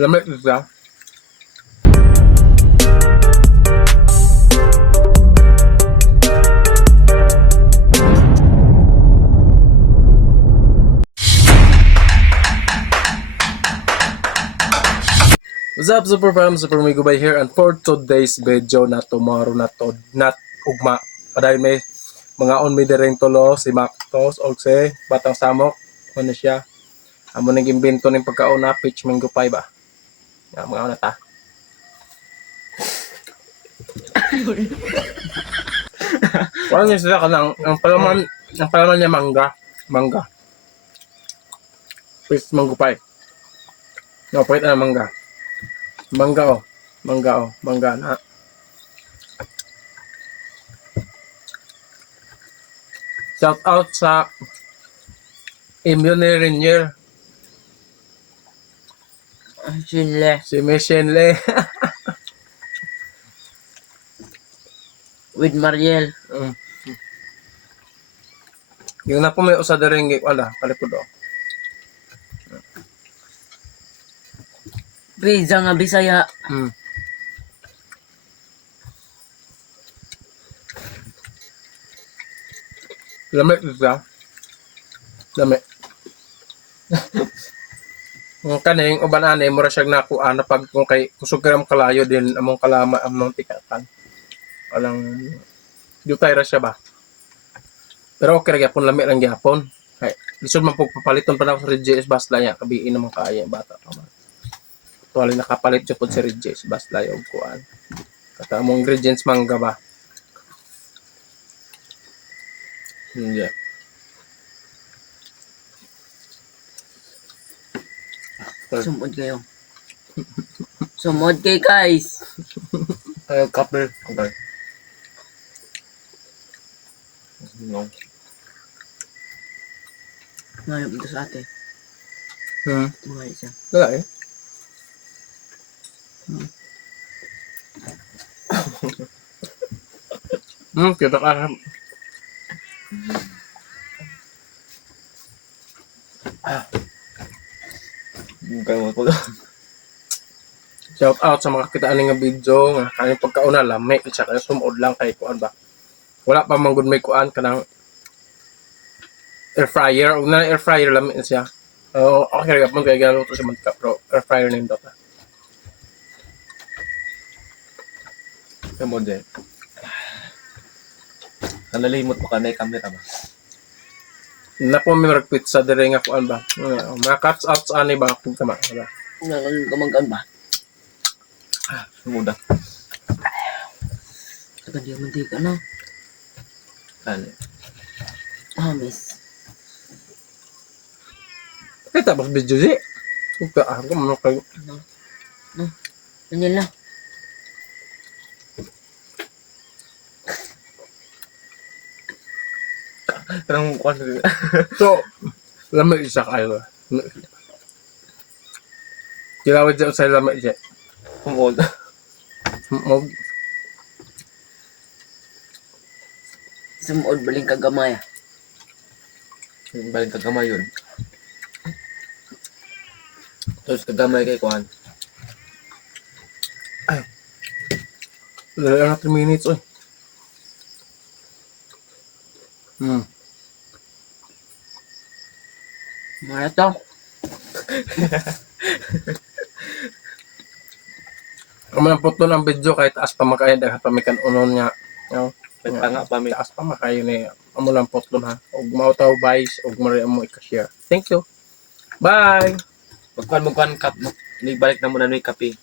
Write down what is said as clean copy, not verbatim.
Lamig siya. What's up, Super Fam? Super Migo by here, and for today's video na tomorrow na to, not ugma. Padahil may mga on may direng tulo, si Mactos, o si Batang Samok, ano siya. Amo nang imbento ng pagkauna, peach mango pie ba? Yan, mga una ta. Wala niya sila kanang, ang palaman niya mangga. Peach mango pie. No, pwede na mangga na. Shout out sa Immune Rainier, Shinle. si Michelle. With Mariel. Yung na po may usa ring wala, kalipod o. Pizza nga Bisaya. Lamig siya. Lamig. Ang kaning uban ani mura siyang nakuha na pag kung kay kusog gram kalayo din among kalama among tikatan. Walang dutay ra siya ba. Pero okay ra gyapon lamig lang gyapon. Kay lisod man pagpapaliton pa na ako sa RJS Basla nya kabiin naman kaya bata pa man. Tuwali nakapalit jud pod sa RJS Basla og kuan. Kata among ingredients mangga ba. Hindi. Sumod kayo. Sumod kay guys. Couple. Okay. No. Ngayon ito sa ate. Tumahay siya. Wala eh. Kita ka. Shout out sa mga kitaan nga video nga kanang pagkauna lami isa kaya sumod lang kay kuan ba. Wala pa man gud may kuan kanang air fryer, ug na air fryer lami siya. Okay ra man kay galo to sa mantika pro air fryer ning dota. Mo din. Nalalimot mo ka na yung camera ba? Na po may marag pizza dire nga kuan ba. Mga cuts out sa ani ba kung kama. Kamangkan ba? Sumuda. Tagan di mantika na. Ano? Miss. Kaya tapos video di. Ito ako mo kayo. Ganyan lang. Parang kuwan. So, lamig isa kayo. Kilawid dyan sa lamig dyan. Sumod. Sumod baling kagamay. Baling kagamay yun. Tapos kagamay kay kuwan. Wala na 3 minutes oy. Mara to. Kung malampot nun ang video kahit taas pa makain dahil pamikan unon niya. Nagtanga pa may. Taas pa makain ni amo lampot nun ha. Og mautaw buys og mari amo i-share. Thank you. Bye. Magkuhan kap. Balik na muna ng kape.